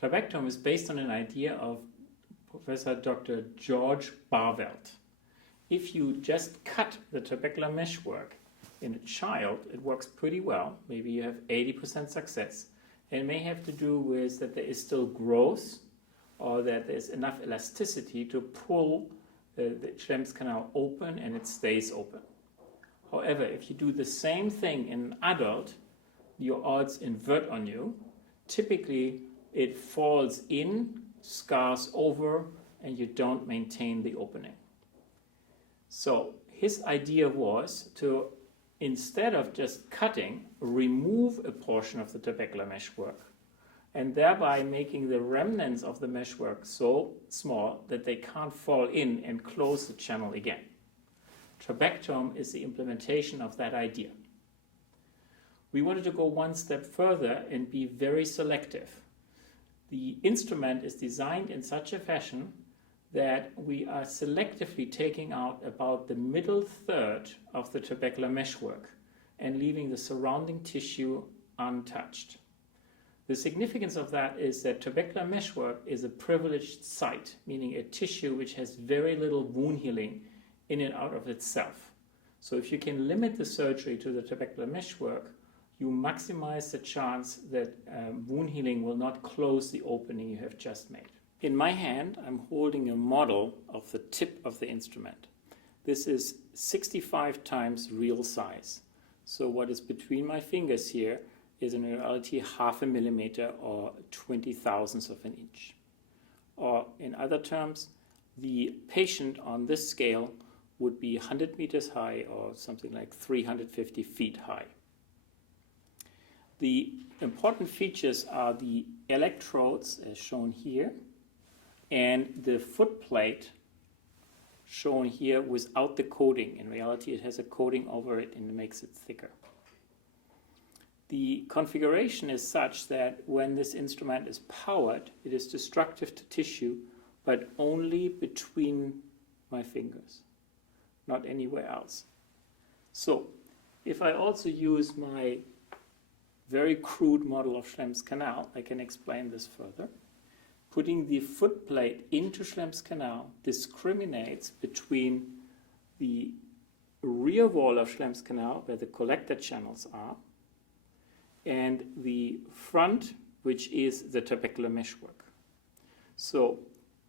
Trabectome is based on an idea of Professor Dr. George Baerveldt. If you just cut the trabecular meshwork in a child, it works pretty well. Maybe you have 80% success. It may have to do with that there is still growth or that there's enough elasticity to pull the Schlemm's canal open and it stays open. However, if you do the same thing in an adult, your odds invert on you. Typically, it falls in, scars over, and you don't maintain the opening. So his idea was to, instead of just cutting, remove a portion of the trabecular meshwork and thereby making the remnants of the meshwork so small that they can't fall in and close the channel again. Trabectome is the implementation of that idea. We wanted to go one step further and be very selective. The instrument is designed in such a fashion that we are selectively taking out about the middle third of the trabecular meshwork and leaving the surrounding tissue untouched. The significance of that is that trabecular meshwork is a privileged site, meaning a tissue which has very little wound healing in and out of itself. So if you can limit the surgery to the trabecular meshwork, you maximize the chance that wound healing will not close the opening you have just made. In my hand, I'm holding a model of the tip of the instrument. This is 65 times real size. So what is between my fingers here is in reality 0.5 millimeter or 20,000ths of an inch. Or in other terms, the patient on this scale would be 100 meters high or something like 350 feet high. The important features are the electrodes as shown here and the foot plate shown here without the coating. In reality, it has a coating over it and it makes it thicker. The configuration is such that when this instrument is powered, it is destructive to tissue, but only between my fingers, not anywhere else. So, if I also use my very crude model of Schlemm's canal, I can explain this further. Putting the foot plate into Schlemm's canal discriminates between the rear wall of Schlemm's canal, where the collector channels are, and the front, which is the trabecular meshwork. So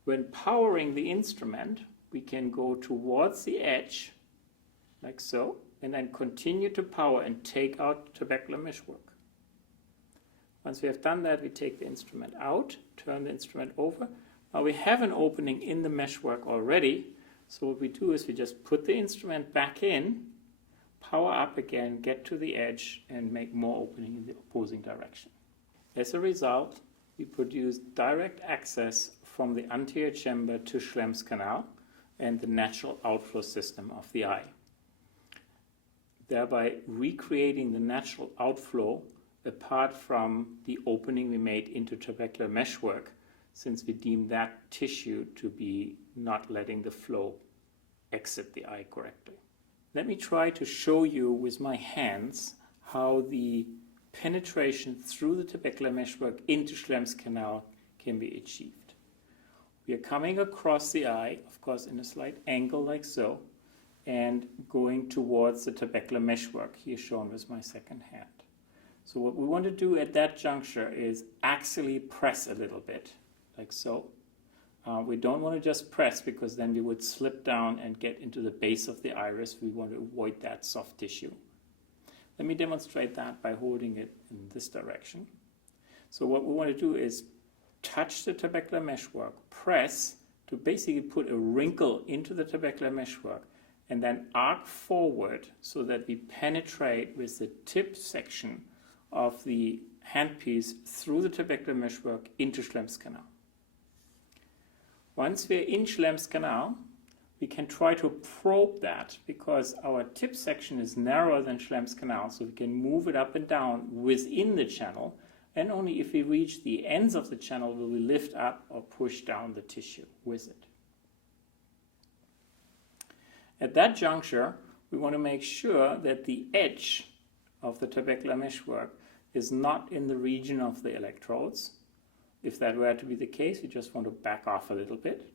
when powering the instrument, we can go towards the edge, like so, and then continue to power and take out trabecular meshwork. Once we have done that, we take the instrument out, turn the instrument over. Now we have an opening in the meshwork already, so what we do is we just put the instrument back in, power up again, get to the edge, and make more opening in the opposing direction. As a result, we produce direct access from the anterior chamber to Schlemm's canal and the natural outflow system of the eye, thereby recreating the natural outflow apart from the opening we made into trabecular meshwork, since we deem that tissue to be not letting the flow exit the eye correctly. Let me try to show you with my hands how the penetration through the trabecular meshwork into Schlemm's canal can be achieved. We are coming across the eye, of course in a slight angle like so, and going towards the trabecular meshwork, here shown with my second hand. So what we want to do at that juncture is axially press a little bit, like so. We don't want to just press because then we would slip down and get into the base of the iris. We want to avoid that soft tissue. Let me demonstrate that by holding it in this direction. So what we want to do is touch the trabecular meshwork, press to basically put a wrinkle into the trabecular meshwork, and then arc forward so that we penetrate with the tip section of the handpiece through the trabecular meshwork into Schlemm's canal. Once we're in Schlemm's canal, we can try to probe that because our tip section is narrower than Schlemm's canal, so we can move it up and down within the channel, and only if we reach the ends of the channel will we lift up or push down the tissue with it. At that juncture, we want to make sure that the edge of the trabecular meshwork is not in the region of the electrodes, If that were to be the case, we just want to back off a little bit.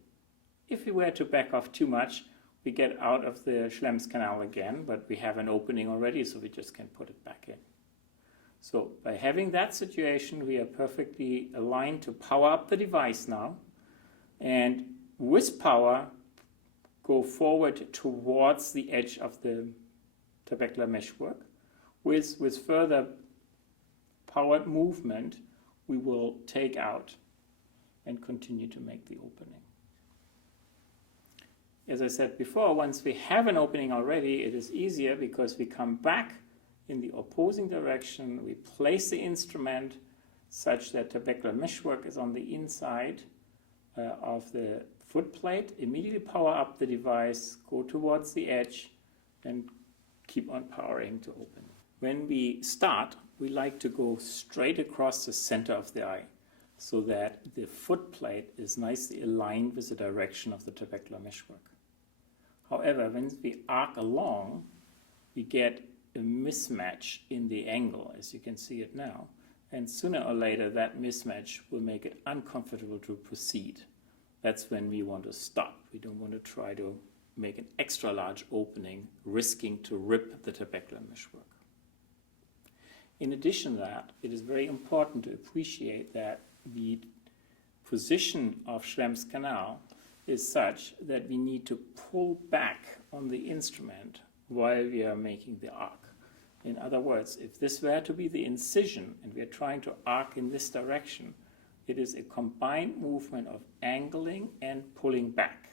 If we were to back off too much, we get out of the Schlemm's canal again, but we have an opening already, so we just can put it back in. So by having that situation, we are perfectly aligned to power up the device now, and with power, go forward towards the edge of the trabecular meshwork. With further powered movement, we will take out and continue to make the opening. As I said before, once we have an opening already, it is easier because we come back in the opposing direction. We place the instrument such that trabecular meshwork is on the inside of the foot plate. Immediately power up the device, go towards the edge, and keep on powering to open. When we start, we like to go straight across the center of the eye so that the foot plate is nicely aligned with the direction of the trabecular meshwork. However, when we arc along, we get a mismatch in the angle, as you can see it now, and sooner or later that mismatch will make it uncomfortable to proceed. That's when we want to stop. We don't want to try to make an extra large opening, risking to rip the trabecular meshwork. In addition to that, it is very important to appreciate that the position of Schlemm's canal is such that we need to pull back on the instrument while we are making the arc. In other words, if this were to be the incision and we are trying to arc in this direction, it is a combined movement of angling and pulling back.